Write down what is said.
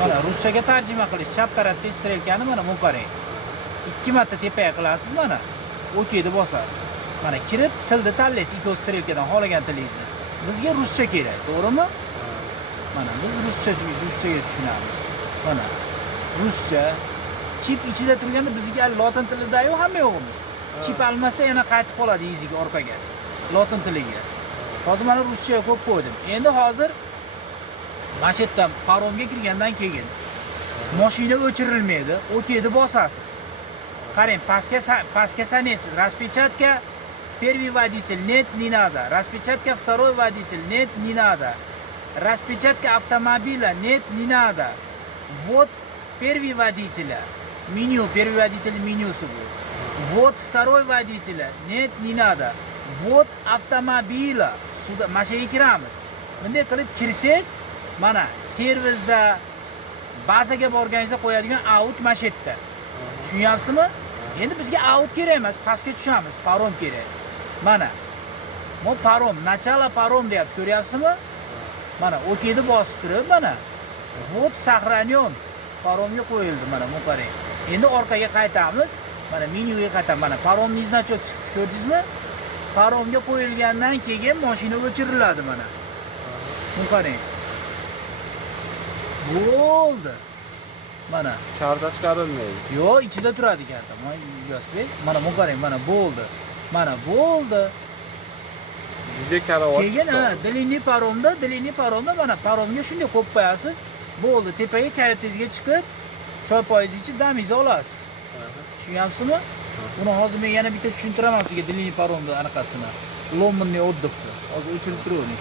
Mana ruschaga tarjima qilish, chap tarafda strelkani mana bu qarang. 2 marta tepaga qilasiz mana. OK'ni bosasiz. Mana kirib tilni tanlaysiz, ikki strelkadan xohlagan tilingizni. Bizga ruscha kerak, to'g'rimi? Mana biz ruschaga tushunamiz. Mana ruscha chip ichida turganda bizga lotin tilida-yu hamma yo'g'imiz. Chip almasa yana qaytib qoladi iziga orqaga. Lotin tiliga. Hozir mana ruschaga ko'p qo'ydim. Endi hozir mana shu yerdan paromga kirgandan keyin mashina o'chirilmaydi, OK'ni bosasiz. Qarang, pastga sanaysiz. Распечатка первый водитель нет, не надо. Распечатка второй водитель нет, не надо. Распечатка автомобиля нет, не надо. Вот первый водителя. Меню, первый водитель менюsi bu. Вот второй водителя. Нет, не надо. Вот автомобиля. Suda mashinaga kiramiz. Bunday qilib kirsangiz, mana servisda bazaga borganingizda qo'yadigan out mana shu yerda. Tushunyapsizmi? Endi bizga out kerak emas, pastga tushamiz, parom kerak. Mana. Bu parom, начало parom deyapti, ko'ryapsizmi? Mana OK'ni bosib turib, mana вот сохранен. Paromga qo'yildi, mana bu qarang. Endi orqaga qaytamiz. Mana menyuga qaytamiz. Mana paromning значок chiqdi, ko'rdingizmi? Paromga qo'yilgandan keyin mashina o'chiriladi mana. Bu qarang. Bo'ldi. Mana karta chiqarilmaydi. Yo'q, ichida turadi karta. Mana Ilyosbek, mana bu qarang, mana bo'ldi. Mana bo'ldi. Bizga karavot. Keyin dilini paromda mana paromga shunday qo'yib qo'yasiz. Bo'ldi, tepaga kayotingizga chiqib, choy poyingizni ichib damingizni olasiz. Tushunyapsizmi? Buni hozir men yana bitta tushuntiraman sizga dilini paromda anaqasini. Lomonni o'tdiqdi. Hozir o'chirib turavering.